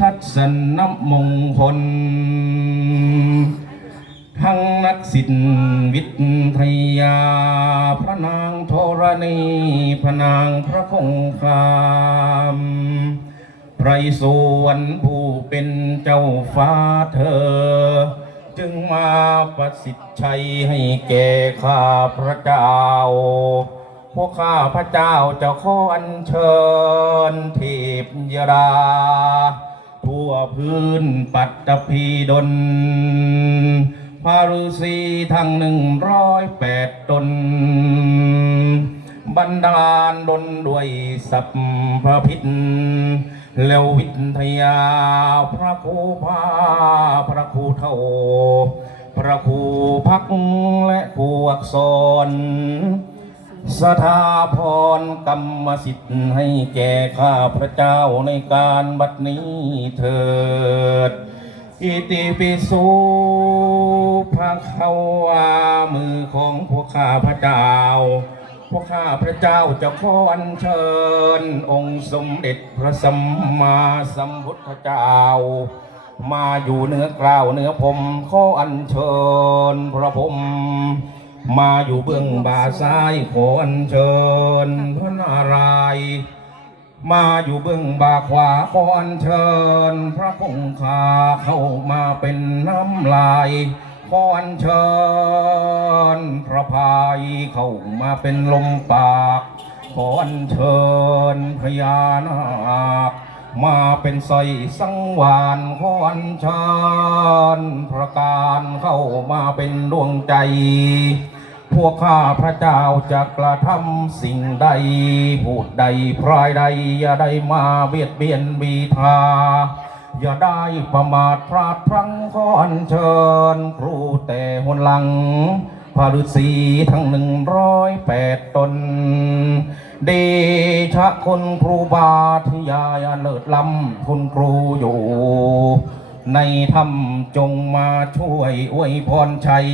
ทัศนมงคล ทั้งนักศิลป์วิทยา พระนางธรณี พระนางพระคงคามไพรสวนผู้เป็นเจ้าฟ้าเธอ จึงมาประสิทธิ์ชัยให้แก่ข้าพระเจ้า พวกข้าพระเจ้าจะขออัญเชิญเทพยดาทั่วพื้นปัตตภีดลพารุสีทั้งหนึ่งร้อยแปดตนบันดาลดลด้วยสัพพพิษแล้ววิทยาพระครูพาพระครูเท่า พระครูพักและครูอักษร สถาพรกรรมสิทธิ์ให้แก่ข้าพระเจ้าในการบัดนี้เถิด อิติปิโสภะคะวามือของพวกข้าพระเจ้า พวกข้าพระเจ้าจะขออัญเชิญ องค์สมเด็จพระสัมมาสัมพุทธเจ้า มาอยู่เหนือกล่าวเหนือผมขออัญเชิญพระผม มาอยู่เบื้องบาซ้ายขออัญเชิญพระนารายมาอยู่เบื้องบาขวาขออัญเชิญ พระคงคาเข้ามาเป็นน้ำลายขออัญเชิญ พระพายเข้ามาเป็นลมปากขออัญเชิญพญานาคมาเป็นใสสังวานขออัญเชิญพระการเข้ามาเป็นดวงใจ พวกข้าพระเจ้าจะกระทำสิ่งใดพูดใดพรายใด อย่าได้มาเบียดเบียนบีทา อย่าได้ประมาทพลาดพลั้งขออัญเชิญ ครูแต่หนหลังพระฤาษีทั้งหนึ่งร้อยแปดตน เดชะคนครูบาทยายเลิศล้ำคุณครูอยู่ ในธรรมจงมาช่วยอวยพรชัย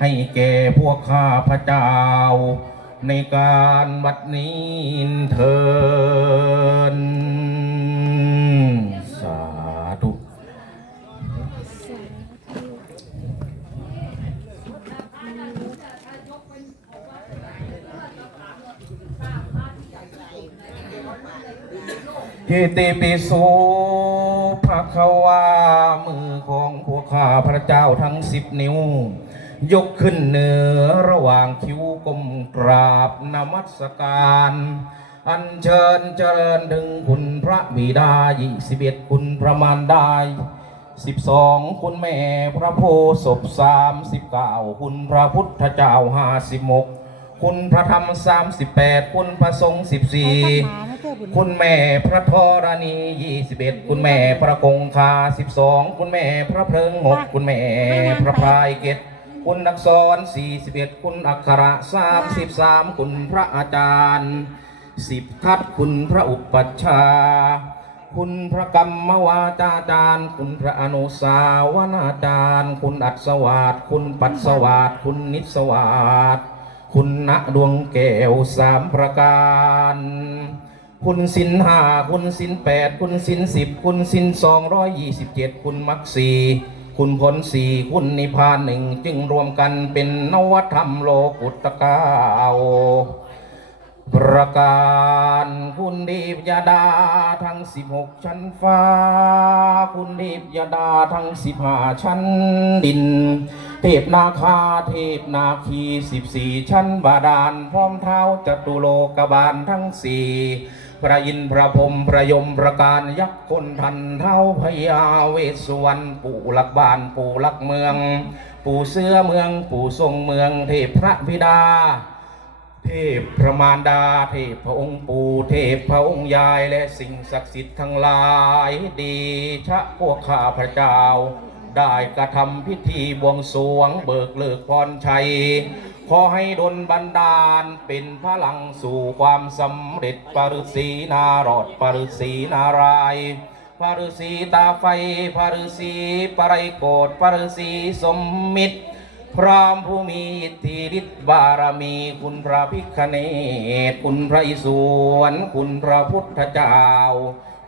ให้แก่พวกข้าพระเจ้า ในการบัดนี้เทินสาธุทิติปิโส คะวามือของพวกข้าพระเจ้าทั้งสิบนิ้ว ยกขึ้นเหนือระหว่างคิ้วก้มกราบนมัสการ อัญเชิญเจริญถึงคุณพระบิดายี่สิบเอ็ดคุณพระมารดาสิบสองคุณแม่พระโพศพสามสิบเก้าคุณพระพุทธเจ้าห้าสิบหกคุณพระธรรมสามสิบแปดคุณพระสงฆ์สิบสี่ คุณแม่พระธรณียี่สิบเอ็ดคุณแม่พระคงคาสิบสองคุณแม่พระเพลิงหกคุณแม่พระพายเกตคุณอักษรสี่สิบเอ็ดคุณอักขระสามสิบสามคุณพระอาจารย์สิบทัศน์คุณพระอุปัชฌาย์คุณพระกรรมวาจาจารย์ คุณพระอนุสาวนาจารย์ คุณอัศวาสคุณปัสสวาสคุณนิสวาสคุณณดวงแก้วสามประการ คุณสินห้าคุณสินแปดคุณสินสิบคุณสินสองร้อยยี่สิบเจ็ดคุณมักสี่คุณผลสี่คุณนิพานหนึ่งจึงรวมกันเป็นนวธรรมโลกุตกาโอประการคุณดีพยาดาทั้งสิบหกชั้นฟ้า คุณดีพยาดาทั้งสิบห้าชั้นดิน เทพนาคาเทพนาคีสิบสี่ชั้นบาดาลพร้อมเท้าจตุโลกบาลทั้งสี่ พระอินทร์พระพรมพระยมประการยักษ์คนทันเท้าพญาเวสสุวรรณปู่หลักบ้านปู่หลักเมือง ปู่เสื้อเมือง ปู่ทรงเมืองเทพพระบิดา เทพพระมารดา เทพพระองค์ปู่เทพพระองค์ยายและสิ่งศักดิ์สิทธิ์ทั้งหลายดีชะพวกข้าพระเจ้า ได้กระทำพิธีบวงสรวงเบิกเลิกพรชัย ขอให้ดลบันดาลเป็นพลังสู่ความสำเร็จปารุษีนารอดปารุษีนารายปารุษีตาไฟปารุษีปไรโกฏปารุษีสมมิตร พร้อมผู้มีอิทธิฤทธิบารมีคุณพระพิคเนตคุณพระอิศวรคุณพระพุทธเจ้า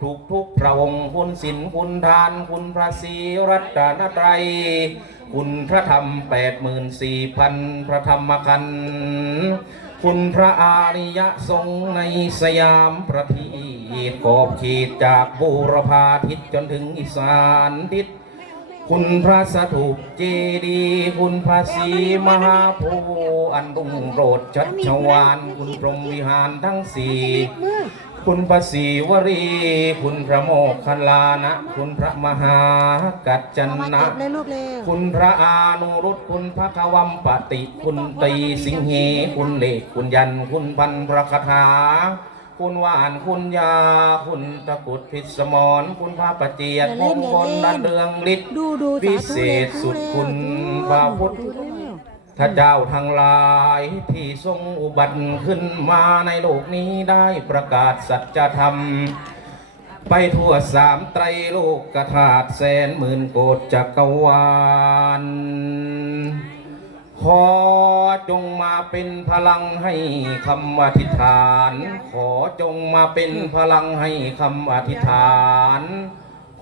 ทุกทุกพระองค์คุณศีลคุณทานคุณพระศรีรัตนตรัย คุณพระธรรมแปดหมื่นสี่พันพระธรรมขันคุณพระอาริยสงฆ์ในสยามประทีปขอบเขตจากบูรพาทิศจนถึงอีสานทิศคุณพระสถูปเจดีย์คุณพระศรีมหาโพธิ์อันรุ่งโรจน์ชัชวาน คุณพรหมวิหารทั้งสี่ คุณพระศรีวรี คุณพระโมคคัลลานะ คุณพระมหากัจจเอามานะเก็บเลยลูกเร็วคุณพระอานุรุตคุณพระควัมปติ คุณตรีสิงเหคุณเลขคุณยัน คุณพันพระคาถา คุณหวานคุณยา คุณตะกรุดพิสมร คุณพระประเจียดมงคลดันเรืองฤทธิ์ดูดูวิสาธุเศร็ษวสุดเร็วคุณดูพระพุทธดูเร็ว ถ้าเจ้าทั้งหลายที่ทรงอุบัติขึ้นมาในโลกนี้ได้ประกาศสัจธรรม ไปทั่วสามไตรโลกกธาตุแสนหมื่นโกดจักรวาลขอจงมาเป็นพลังให้คำอธิษฐาน ขอจงมาเป็นพลังให้คำอธิษฐาน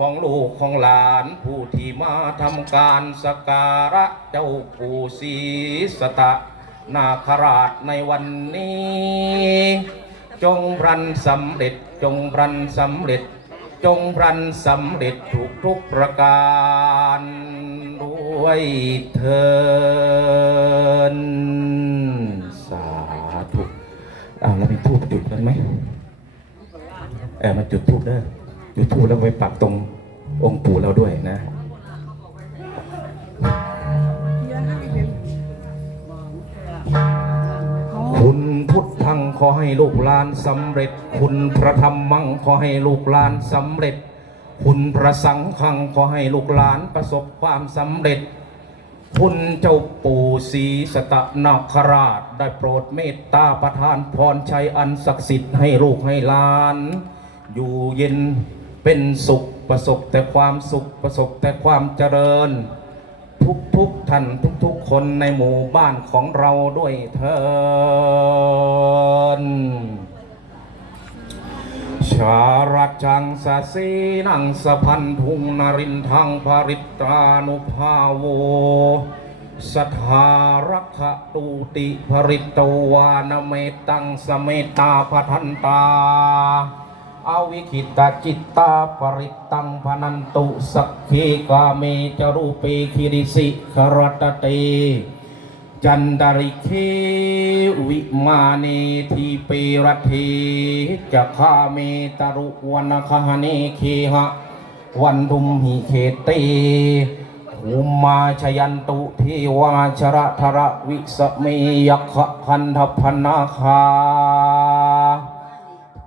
ของลูกของหลานผู้ที่มาทำการสการะเจ้าปู่ศรีสตะนาคราชในวันนี้ จงพรันสำเร็จจงพรันสำเร็จ จงพรันสำเร็จทุกทุกประการด้วยเถินสาธุอ้าวเรามีทูบจุดกันไหมเออมาจุดทูบเด้อ จุดทูบแล้วไปปักตรงองค์ปู่เราด้วยนะคุณพุทธังขอให้ลูกหลานสำเร็จ คุณพระธรรมังขอให้ลูกหลานสำเร็จ คุณพระสังฆังขอให้ลูกหลานประสบความสำเร็จ คุณเจ้าปู่ศรีสตะนาคราชได้โปรดเมตตาประทานพรชัยอันศักดิ์สิทธิ์ให้ลูกให้หลาน อยู่เย็น เป็นสุขประสบแต่ความสุขประสบแต่ความเจริญ ทุกทุกท่านทุกทุกคนในหมู่บ้านของเราด้วยเถินชารัจังสสีนังสพันทุงนรินทังภริตรานุภาโวสทธารักขตูติภริตวานเมตังสเมตตาพทันตา อวิคิตาจิตตาปริตังพนันตุสักขีกาเมจรูปีคิริสิครตเตจันดาริเควิมาเนทีเปรธีจะคาเมตรุวันคหเนเคหะวันทุมหิเคเตภูมมาชยันตุเทวาชระธระวิสเมยักขะคันทพนาคา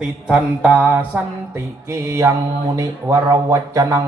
ติทันตาสันติเกยังมุนิวรวัจนัง